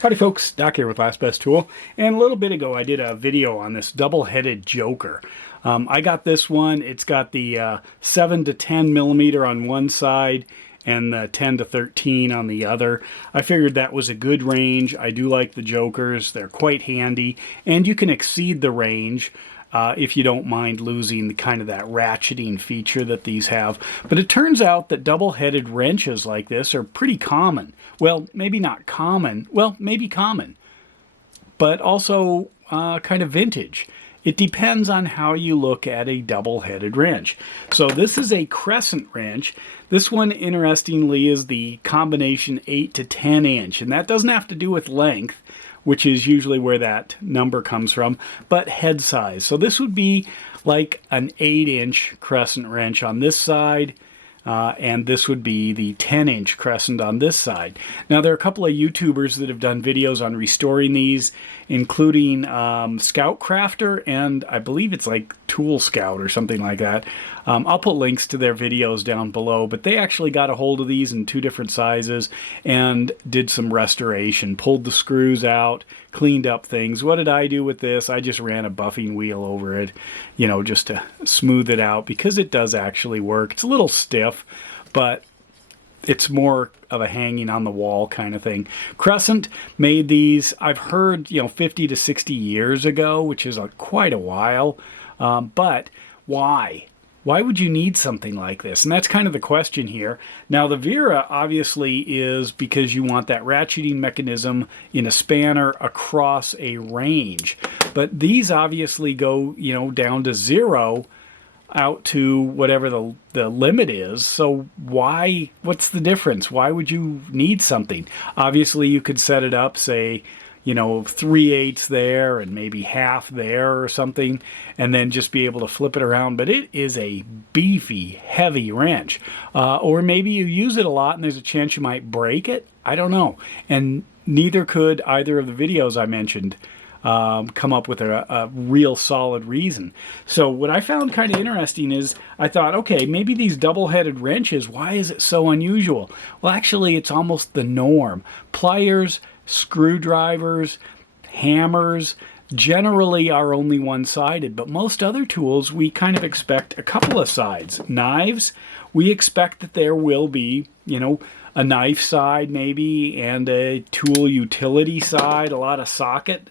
Howdy folks, Doc here with Last Best Tool, and a little bit ago I did a video on this double-headed joker. I got this one. It's got the 7 to 10 millimeter on one side and the 10 to 13 on the other. I figured that was a good range. I do like the jokers. They're quite handy, and you can exceed the range if you don't mind losing the kind of that ratcheting feature that these have. But it turns out that double-headed wrenches like this are pretty common. Well, maybe not common. Well, maybe common, but also kind of vintage. It depends on how you look at a double-headed wrench. So this is a Crescent wrench. This one, interestingly, is the combination 8 to 10 inch, and that doesn't have to do with length, which is usually where that number comes from, but head size. So this would be like an 8-inch Crescent wrench on this side, and this would be the 10-inch Crescent on this side. Now, there are a couple of YouTubers that have done videos on restoring these, including Scout Crafter, and I believe it's like Tool Scout or something like that. I'll put links to their videos down below, but they actually got a hold of these in 2 different sizes and did some restoration, pulled the screws out, cleaned up things. What did I do with this? I just ran a buffing wheel over it, you know, just to smooth it out, because it does actually work. It's a little stiff, but it's more of a hanging on the wall kind of thing. Crescent made these, I've heard, 50 to 60 years ago, which is quite a while. But why? Why would you need something like this? And that's kind of the question here. Now, the Vera obviously is because you want that ratcheting mechanism in a spanner across a range. But these obviously go, down to 0 out to whatever the limit is. So why, what's the difference? Why would you need something? Obviously, you could set it up, say, 3/8 there and maybe half there or something, and then just be able to flip it around. But it is a beefy, heavy wrench. Or maybe you use it a lot and there's a chance you might break it. I don't know. And neither could either of the videos I mentioned come up with a real solid reason. So what I found kind of interesting is I thought, okay, maybe these double-headed wrenches, why is it so unusual? Well, actually, it's almost the norm. Pliers, screwdrivers, hammers generally are only one-sided, but most other tools we kind of expect a couple of sides. Knives, we expect that there will be, a knife side maybe and a tool utility side. A lot of socket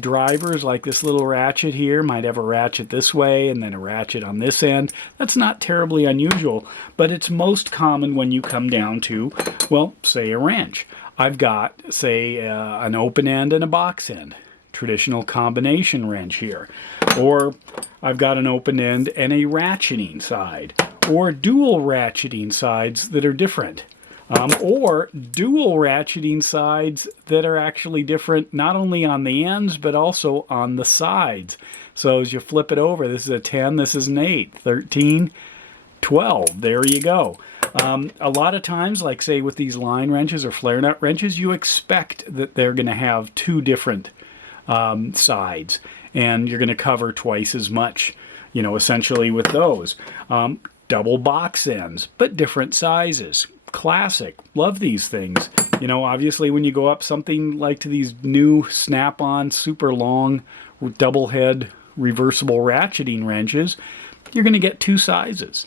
drivers like this little ratchet here might have a ratchet this way and then a ratchet on this end. That's not terribly unusual, but it's most common when you come down to, well, say a wrench. I've got, say, an open end and a box end. Traditional combination wrench here. Or I've got an open end and a ratcheting side. Or dual ratcheting sides that are different. Or dual ratcheting sides that are actually different not only on the ends but also on the sides. So as you flip it over, this is a 10, this is an 8, 13, 12. There you go. A lot of times, like say with these line wrenches or flare nut wrenches, you expect that they're going to have 2 different sides, and you're going to cover twice as much, essentially with those. Double box ends, but different sizes. Classic. Love these things. Obviously when you go up something like to these new SnapOn super long double head reversible ratcheting wrenches, you're going to get 2 sizes.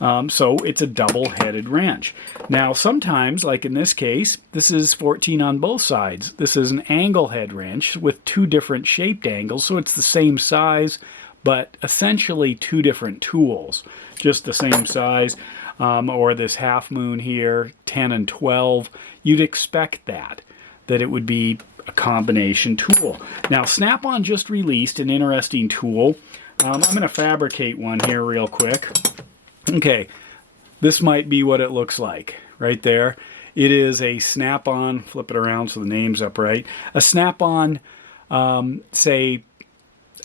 So it's a double-headed wrench. Now sometimes, like in this case, this is 14 on both sides. This is an angle head wrench with 2 different shaped angles, so it's the same size, but essentially 2 different tools. Just the same size. Or this half moon here, 10 and 12. You'd expect that it would be a combination tool. Now SnapOn just released an interesting tool. I'm going to fabricate one here real quick. Okay, this might be what it looks like right there. It is a SnapOn, flip it around so the name's upright, a SnapOn,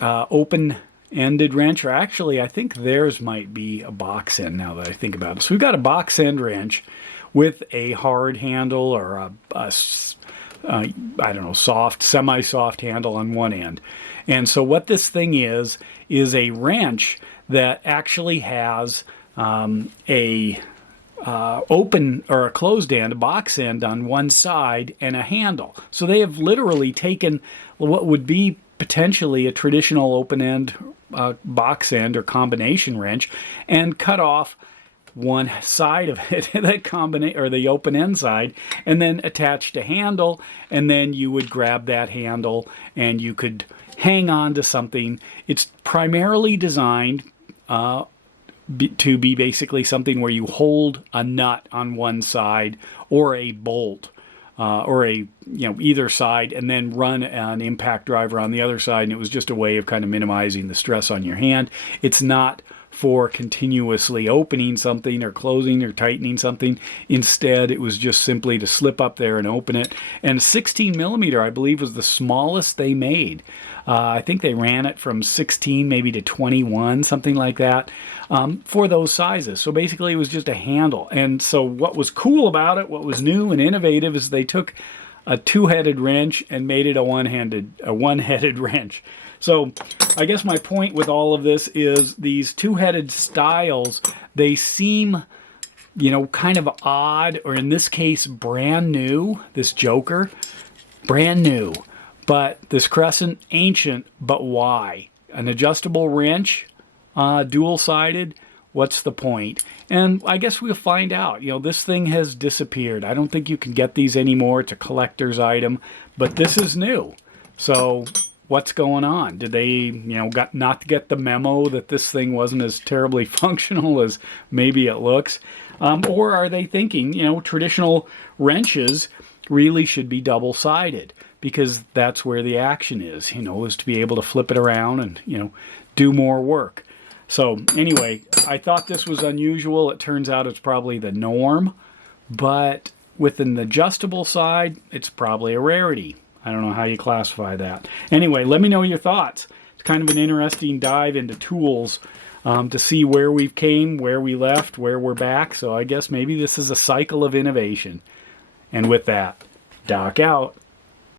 open-ended wrench, or actually I think theirs might be a box end now that I think about it. So we've got a box end wrench with a hard handle or I don't know, soft, semi-soft handle on one end. And so what this thing is a wrench that actually has a open or a closed end, a box end on one side, and a handle. So they have literally taken what would be potentially a traditional open end box end or combination wrench and cut off one side of it, that or the open end side, and then attached a handle, and then you would grab that handle and you could hang on to something. It's primarily designed to be basically something where you hold a nut on one side or a bolt or either side, and then run an impact driver on the other side, and it was just a way of kind of minimizing the stress on your hand. It's not for continuously opening something or closing or tightening something. Instead, it was just simply to slip up there and open it. And 16 millimeter, I believe, was the smallest they made. I think they ran it from 16 maybe to 21, something like that, for those sizes. So basically it was just a handle. And so what was cool about it, what was new and innovative, is they took a two-headed wrench and made it a one-headed wrench. So I guess my point with all of this is these two-headed styles, they seem, kind of odd, or in this case, brand new. This Joker, brand new. But this Crescent, ancient, but why? An adjustable wrench, dual-sided, what's the point? And I guess we'll find out. This thing has disappeared. I don't think you can get these anymore. It's a collector's item, but this is new. So what's going on? Did they, not get the memo that this thing wasn't as terribly functional as maybe it looks? Or are they thinking, traditional wrenches really should be double-sided, because that's where the action is, is to be able to flip it around and, do more work. So anyway, I thought this was unusual. It turns out it's probably the norm, but with an adjustable side, it's probably a rarity. I don't know how you classify that. Anyway, let me know your thoughts. It's kind of an interesting dive into tools to see where we've came, where we left, where we're back. So I guess maybe this is a cycle of innovation. And with that, Doc out.